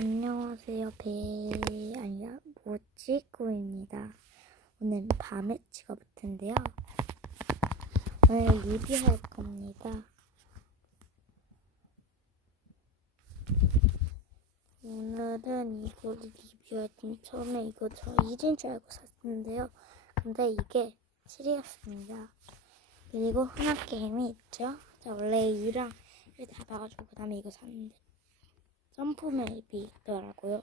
안녕하세요. 배 아니라 모찌꾸입니다. 오늘 밤에 찍어볼 텐데요. 오늘 리뷰할 겁니다. 오늘은 이거를 리뷰할 때 처음에 이거 저 1인 줄 알고 샀는데요. 근데 이게 7이었습니다. 그리고 흔한 게임이 있죠. 자, 원래 이랑 이다 봐가지고 그 다음에 이거 샀는데 점프 맵이 있더라고요.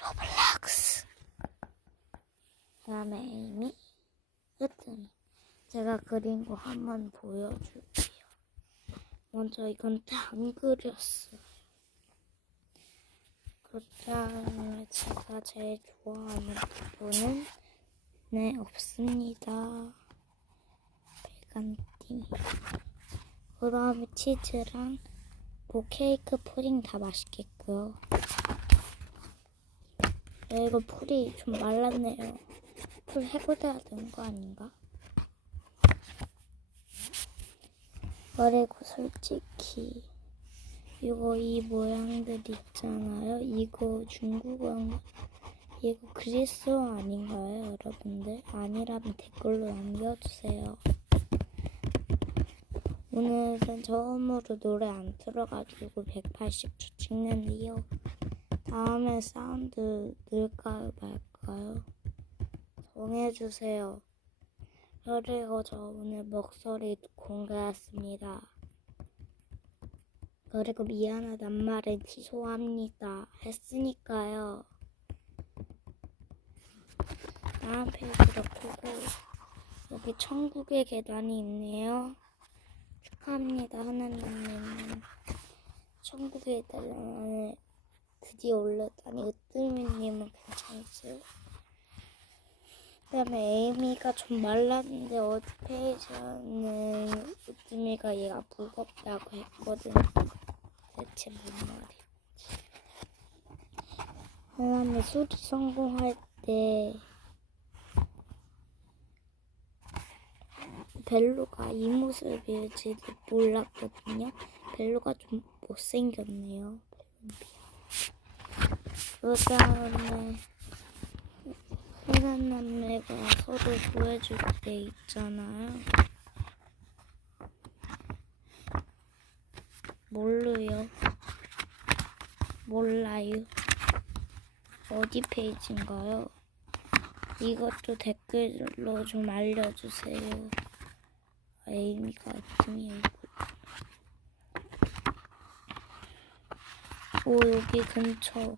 로블록스. 그 다음에 에이미, 으뜸이. 제가 그린 거 한번 보여줄게요. 먼저 이건 다 안 그렸어요. 그 다음에 제가 제일 좋아하는 부분은 네 없습니다. 배간띠. 그다음에 치즈랑 뭐 케이크 푸딩 다 맛있겠고요. 네, 이거 풀이 좀 말랐네요. 풀 해고돼야 되는 거 아닌가? 그리고 솔직히 이거 이 모양들 있잖아요. 이거 중국어 이거 그리스어 아닌가요, 여러분들? 아니라면 댓글로 남겨주세요. 오늘은 처음으로 노래 안 틀어가지고 180초 찍는데요. 다음에 사운드 넣을까요 말까요? 정해주세요. 그리고 저 오늘 목소리 공개했습니다. 그리고 미안하단 말은 취소합니다. 했으니까요. 다음 페이지로 보고 여기 천국의 계단이 있네요. 축하합니다, 하나님님. 천국의 계단에 드디어 올랐다니 으뜸이님은 괜찮으세요? 그 다음에 에이미가 좀 말랐는데 어디 페이지에는 으뜸이가 얘가 무겁다고 했거든. 대체 뭔 말이야? 그 다음에 수리 성공할 때 벨로가 이 모습일지도 몰랐거든요. 벨로가 좀 못생겼네요. 그 다음에 흔한 남매가 서로 구해줄 때 있잖아요. 뭘로요? 몰라요. 어디 페이지인가요? 이것도 댓글로 좀 알려주세요. 어떤 얼굴. 오, 여기 근처.